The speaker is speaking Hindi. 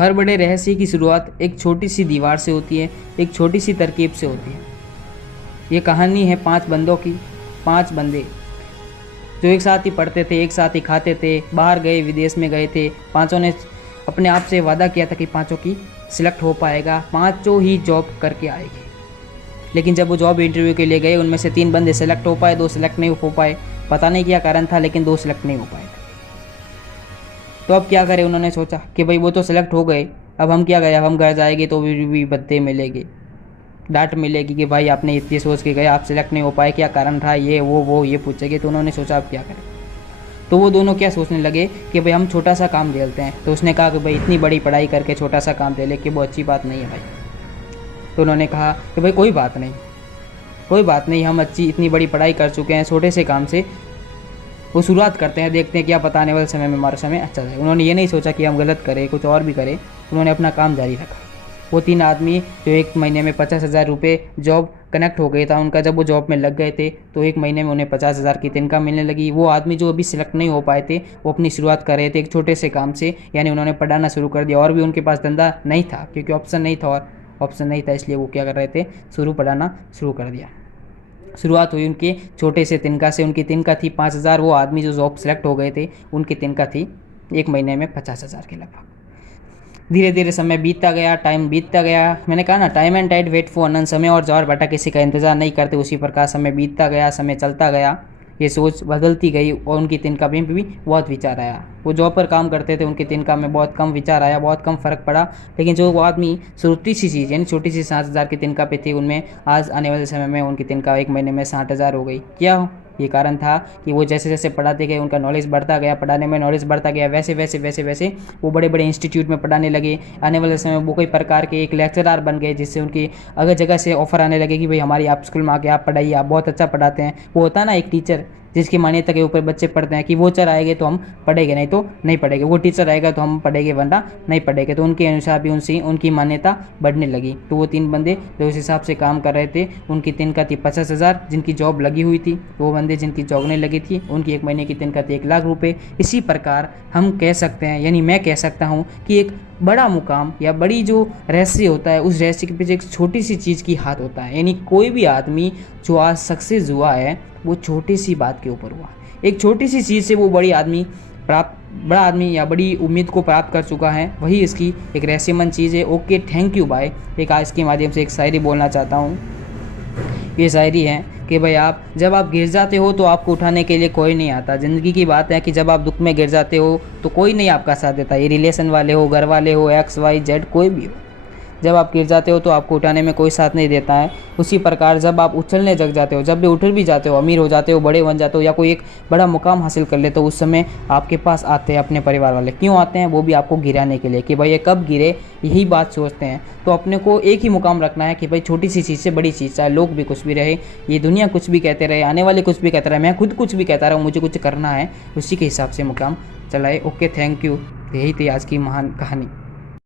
हर बड़े रहस्य की शुरुआत एक छोटी सी दीवार से होती है, एक छोटी सी तरकीब से होती है। ये कहानी है 5 बंदों की। 5 बंदे जो एक साथ ही पढ़ते थे, एक साथ ही खाते थे, बाहर गए, विदेश में गए थे। पांचों ने अपने आप से वादा किया था कि पांचों की सिलेक्ट हो पाएगा, पांचों ही जॉब करके आएंगे। लेकिन जब वो जॉब इंटरव्यू के लिए गए, उनमें से 3 बंदे सेलेक्ट हो पाए, 2 सेलेक्ट नहीं हो पाए। पता नहीं क्या कारण था, लेकिन 2 सेलेक्ट नहीं हो पाए थे। तो अब क्या करें? उन्होंने सोचा कि भाई वो तो सेलेक्ट हो गए, अब हम क्या करें? अब हम घर जाएंगे तो भी बत्ते मिलेंगे, डांट मिलेगी कि भाई आपने इतनी सोच के गए, आप सिलेक्ट नहीं हो पाए, क्या कारण था, ये वो ये पूछेंगे। तो उन्होंने सोचा अब क्या करें। तो वो दोनों क्या सोचने लगे कि भाई हम छोटा सा काम ले लेते हैं। तो उसने कहा कि भाई इतनी बड़ी पढ़ाई करके छोटा सा काम ले ले कि वो अच्छी बात नहीं है भाई। तो उन्होंने कहा कि भाई कोई बात नहीं, कोई बात नहीं, हम इतनी बड़ी पढ़ाई कर चुके हैं, छोटे से काम से वो शुरुआत करते हैं, देखते हैं क्या पता आने वाले समय में हमारा समय अच्छा जाए। उन्होंने ये नहीं सोचा कि हम गलत करें, कुछ और भी करें। उन्होंने अपना काम जारी रखा। वो 3 आदमी जो एक महीने में 50,000 रुपये जॉब कनेक्ट हो गया था उनका, जब वो जॉब में लग गए थे तो एक महीने में उन्हें 50,000 की तनख्वाह मिलने लगी। वो आदमी जो अभी सिलेक्ट नहीं हो पाए थे, वो अपनी शुरुआत कर रहे थे एक छोटे से काम से, यानी उन्होंने पढ़ाना शुरू कर दिया। और भी उनके पास धंधा नहीं था, क्योंकि ऑप्शन नहीं था, और ऑप्शन नहीं था, इसलिए वो क्या कर रहे थे, पढ़ाना शुरू कर दिया। शुरुआत हुई उनके छोटे से तनख्वाह से। उनकी तनख्वाह थी 5,000। वो आदमी जो जॉब सेलेक्ट हो गए थे, उनकी तनख्वाह थी एक महीने में 50,000 के लगभग। धीरे धीरे समय बीतता गया, टाइम बीतता गया। मैंने कहा ना, time and tide wait for none. समय और ज्वार भाटा किसी का इंतजार नहीं करते, उसी प्रकार समय बीतता गया, समय चलता गया, ये सोच बदलती गई और उनकी तनख्वाह में भी बहुत विचार आया। वो जॉब पर काम करते थे, उनकी तनख्वाह में बहुत कम विचार आया, बहुत कम फ़र्क पड़ा। लेकिन जो वो आदमी छोटी सी चीज़, यानी छोटी सी 60,000 की तनख्वाह पे थी, उनमें आज आने वाले समय में उनकी तनख्वाह एक महीने में 60,000 हो गई। क्या ये कारण था कि वो जैसे जैसे पढ़ाते गए, उनका नॉलेज बढ़ता गया, पढ़ाने में नॉलेज बढ़ता गया, वैसे वैसे वैसे वैसे वो बड़े बड़े इंस्टीट्यूट में पढ़ाने लगे। आने वाले समय में वो कई प्रकार के एक लेक्चरार बन गए, जिससे उनकी अगर जगह से ऑफर आने लगे कि भाई हमारी आप स्कूल में आके आप पढ़ाइए, आप बहुत अच्छा पढ़ाते हैं। वो होता है ना एक टीचर जिसकी मान्यता के ऊपर बच्चे पढ़ते हैं कि वो टीचर आएंगे तो हम पढ़ेंगे, नहीं तो नहीं पढ़ेंगे, वो टीचर आएगा तो हम पढ़ेंगे वरना नहीं पढ़ेंगे। तो उनके अनुसार भी उनसे उनकी मान्यता बढ़ने लगी। तो वो 3 बंदे जो उस हिसाब से काम कर रहे थे, उनकी तनख्वाह थी 50,000, जिनकी जॉब लगी हुई थी। वो बंदे जिनकी जॉब नहीं लगी थी, उनकी एक महीने की तनख्वाह थी 1,00,000 रुपये। इसी प्रकार हम कह सकते हैं, यानी मैं कह सकता हूँ कि एक बड़ा मुकाम या बड़ी जो रहस्य होता है, उस रहस्य के पीछे एक छोटी सी चीज़ की हाथ होता है। यानी कोई भी आदमी जो आज सक्सेस हुआ है, वो छोटी सी बात के ऊपर हुआ। एक छोटी सी चीज़ से वो बड़ा आदमी या बड़ी उम्मीद को प्राप्त कर चुका है। वही इसकी एक रहस्यमंद चीज़ है। Okay, thank you bye. एक आज के माध्यम से एक शायरी बोलना चाहता हूँ। ये शायरी है कि भाई जब आप गिर जाते हो तो आपको उठाने के लिए कोई नहीं आता। ज़िंदगी की बात है कि जब आप दुख में गिर जाते हो तो कोई नहीं आपका साथ देता। ये रिलेशन वाले हो, घर वाले हो, XYZ कोई भी हो, जब आप गिर जाते हो तो आपको उठाने में कोई साथ नहीं देता है। उसी प्रकार जब आप उछलने जग जाते हो, जब भी उठ भी जाते हो, अमीर हो जाते हो, बड़े बन जाते हो, या कोई एक बड़ा मुकाम हासिल कर लेते हो, उस समय आपके पास आते हैं अपने परिवार वाले। क्यों आते हैं? वो भी आपको गिराने के लिए कि भाई ये कब गिरे, यही बात सोचते हैं। तो अपने को एक ही मुकाम रखना है कि भाई छोटी सी चीज़ से बड़ी चीज़, चाहे लोग भी कुछ भी रहे, ये दुनिया कुछ भी कहते रहे, आने वाले कुछ भी कहते रहे, मैं खुद कुछ भी कहता रहा, मुझे कुछ करना है, उसी के हिसाब से मुकाम चलाए। Okay, thank you. यही थी आज की महान कहानी।